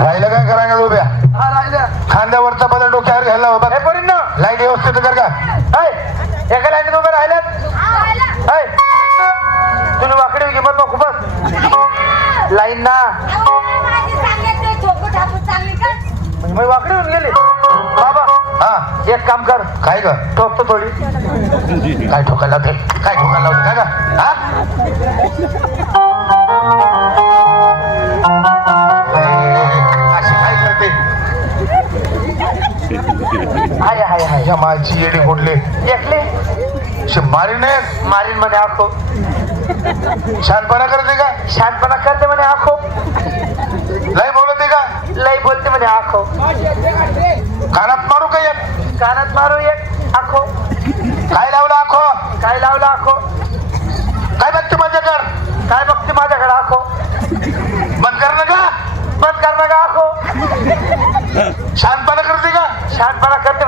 राहिलं काय करायला उभ्या? हा खांद्यावरचा बदल डोक्यावर घ्यायला हे पोरींनो. लाइट व्यवस्थित कर का? एका लाईनीत उभे राहिल्यात तुम्ही वाकडी किंमत नको बस. लाईन ना. म्हणजे मी वाकडी होऊन गेली. बाबा हा. एक काम कर. काय ग? ठोकतो थोडी. काय ठोकायला लावते? काय ठोकायला लावते? काय का हा? हाय हाय या माझी येडी कुठली एकली मारी नाही मारीन म्हणे आखो. शानपणा करते का? शांतपणा करते म्हणे आखो. लय बोलते का? लई बोलते म्हणे आखो. कानात मारू का एक? कानात मारू आखो काय लावलं आखो काय लावलं आखो काय बघते माझ्याकडं काय बघते माझ्याकडे आखो बंद कर ना का बंद कर ना का आखो शानपणा करते का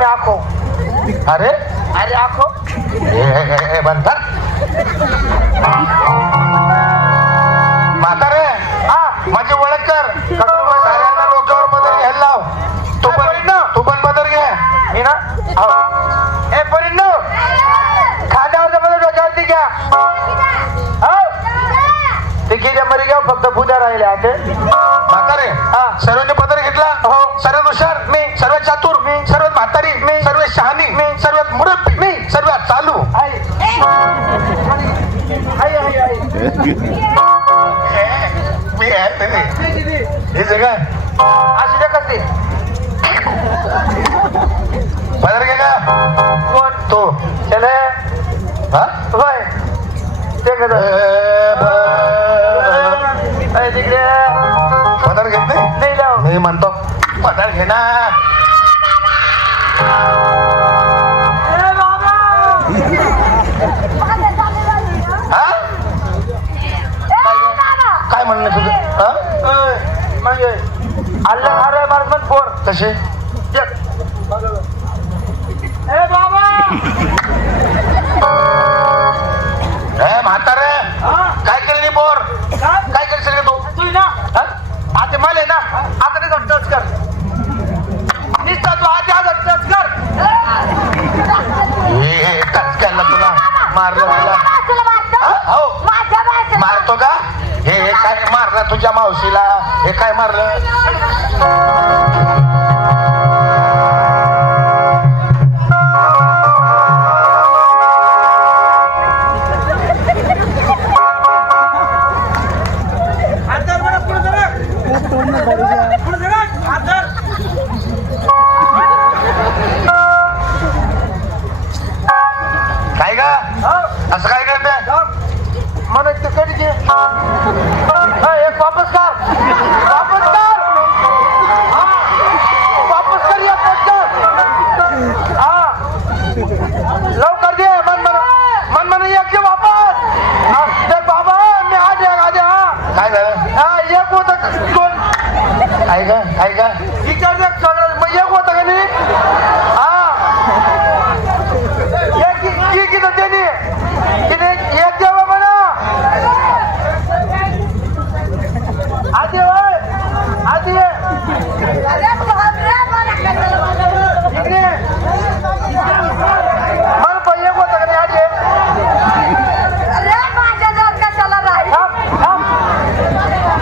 म्हणे आखो. अरे? अरे आखो. बंद कर. म्हातारे हा. माझी ओळख कर. साऱ्यांना डोक्यावर पदर घ्यायला लाव. तू पण तू पण पदर घे. मी ना? तिकीच्या मध्ये घ्या फक्त पूजा राहिले आता. म्हातारे हा. सर्वांनी पदर घेतला? हो. सर्वात हुशार? मी. सर्वात चातुर? मी. सर्वात म्हातारी? मी. सर्वात शहाणी? मी. सर्वात मुरब्बी? मी. सर्वात चालू? मी आहे ते. हे जगा अशी दे कसली पदर घे का? कोण? तो. चले हा? होय. ते ए, म्हणतो पदर घे ना. काय म्हणणं तुझं? हा? मग. अल्ला अरे पण पोर. कसे ए बाबा ए म्हातारे हा काय केलं नाही बोर काय काय करशील रे तू तू ना हा? आता मला ना आता नाही टच कर नुसता तू आधी आज टच कर हे हे टचकायला तुला मारलं तुला हा? हो मारतो का हे हे काय मारलं तुझ्या मावशीला हे काय मारलं?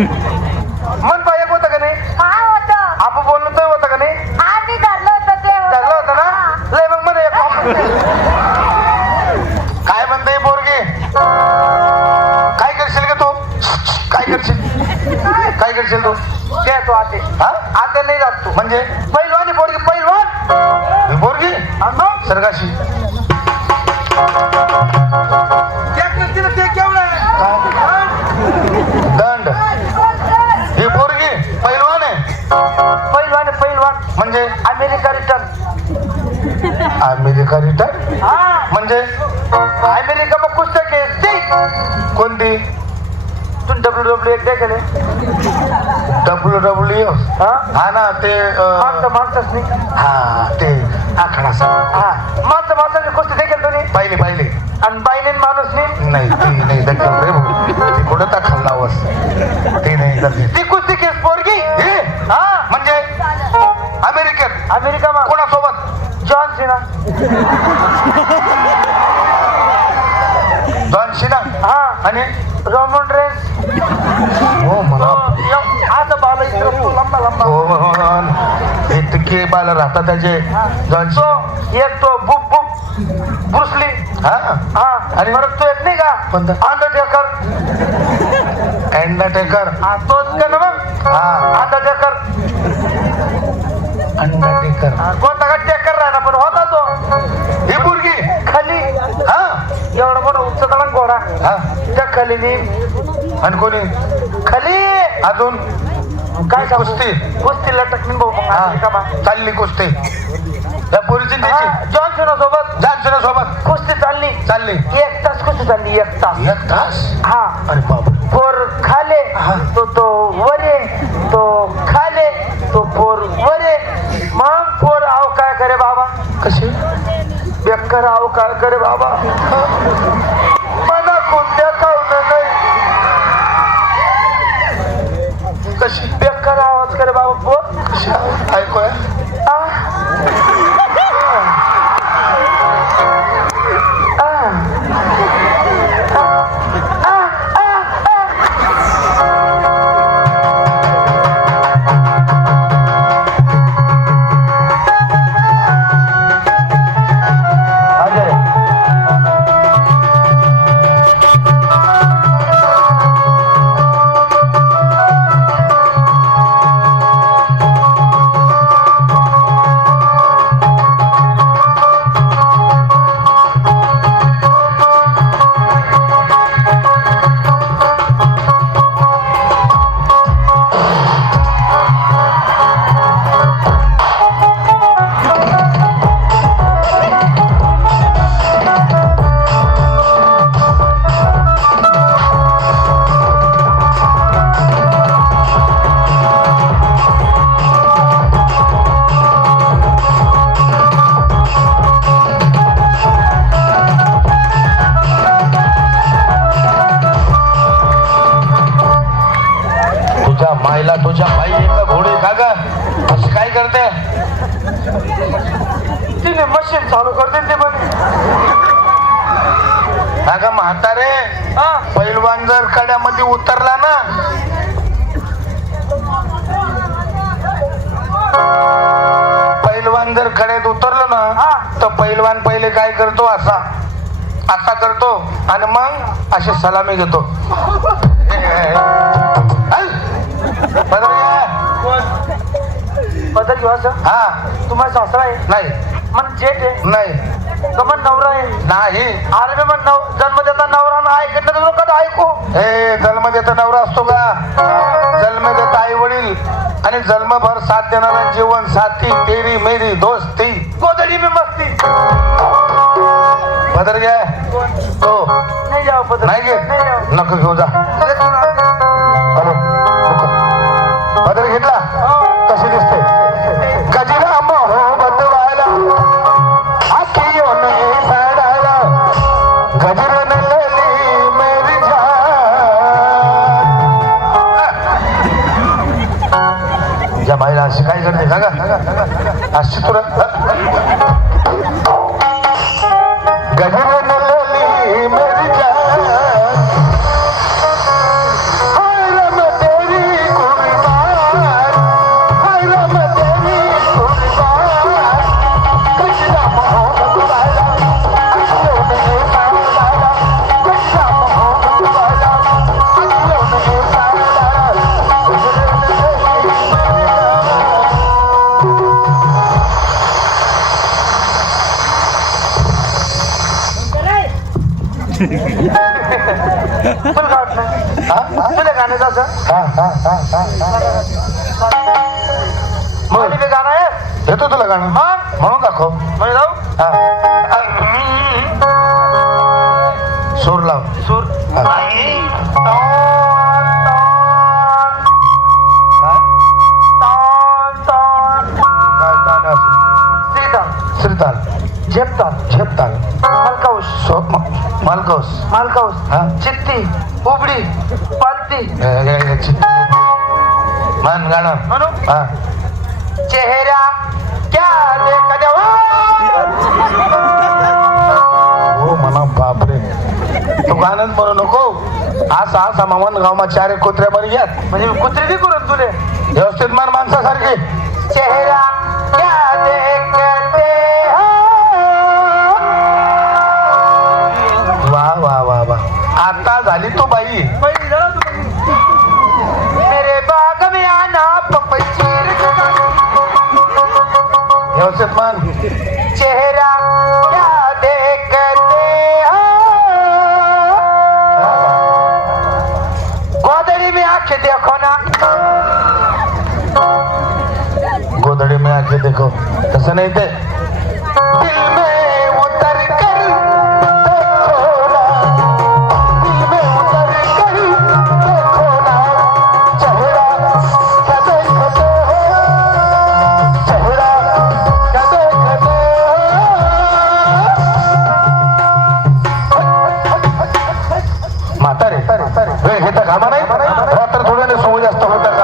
मन एक होतं का नाही? आपण बोललो तर होतं का नाही? धरलं होतं ना? लय मग वापस काय म्हणते पोरगी? काय करशील का तू? काय करशील? काय करशील तू? दे तू आते. हा? आते नाही जात तू. म्हणजे? पहिलवानी पोरगी पहिलवान पोरगी? आणि अमेरिका रिटर्न म्हणजे अमेरिका मग पुस्तक आहे ती कोणती तू डब्ल्यू डब्ल्यू एक काय केले डब्ल्यू डब्ल्यू हा. ना ते मागतच नाही. हा ते आखडा हा मागचं माणसाने कुस्ती देखील तुम्ही पाहिले पाहिले. आणि बाईने माणूस नाही. ती नाही कुठं दखल लावस ते नाही ती कुस्ती केस पोरगी. हा? म्हणजे अमेरिकेत अमेरिका कोणासोबत? हा. शिना दोन शिना हा आणि रोमन ड्रेस हो म्हणा असं बाला लंबा लंबा. हो हो इतके बाल राहतात त्याचे. तो एक तो बुक बुक ब्रुसली हा? हा. आणि- परत तो एक नाही का? कोणता? अंडरटेकर अंडरटेकर हा तोच का ना मग? हा. अंडरटेकर अंडरटेकर हा, कोणता का मुलगी खाली. हा? एवढा मोठा उंच दळण घोडा. हा. त्या खालीनी. आणि कोणी? खाली. अजून? काय सांगू? कुस्ती. कुस्ती लटकली भाऊ मग असली का बा? चालली कुस्ती. या पोरीची हा, जॉन्सन सोबत जानसना सोबत कुस्ती चालली. चालली. एक तास कुस्ती चालली एक तास. एक तास? हा. अरे बाप पोर खाले हा. तो तो वरे तो खाले तो पोर वरे. मग पोर आव काय करे बाबा? कशी बेकर आव हो, काय करे बाबा. तिने मशीन चालू करते ते म्हणे अगं म्हातारे पैलवान जर कड्यामध्ये उतरला ना. पैलवान जर कड्यात उतरलो ना हा. तर पैलवान पहिले काय करतो असा असा करतो आणि मग अशी सलामी घेतो. बदल घेऊ असं? हा. तुम्हाला सासरा आहे? नाही. मन जेठ आहे नाही. गमन नवरा आहे. नाही. अरे मी म्हण नव जन्म देता नवरा ना ऐकत नाही कधी ऐकू. हे जन्म देता नवरा असतो का? जन्म देता आई वडील आणि जन्मभर साथ देणारा जीवन साथी तेरी मेरी दोस्ती. गोदडी मी मस्ती. बदल घ्या. हो. नाही जाऊ बदल नाही घे. नाही जाऊ. नको घेऊ जा. ग अशी तुला काय वाटलं हा? तुला गाण्याचं असं मग गाणं आहे येतो तुला गाणं मग म्हणून दाखव म्हणजे जाऊ हा सूर लाव सूर नाही. काय असं? श्रीताल श्रीताल झेपताल झेपताल मलकाऊश सो म- मालकोस मालकोस हा? चित्ती उबडी पालती. मान गाणं. म्हणू? चेहरा क्या देखा देवा हो म्हणा बापरे. तू गाणं म्हणू नको. असा असा गाव मा चार एक कुत्र्या बरी घ्यात म्हणजे मी कुत्री बी करून तुले. व्यवस्थित मान माणसासारखे. चेहरा म्हातारे वेळ घेता कामा नाही? मात्र थोड्याने सोय जास्त होता.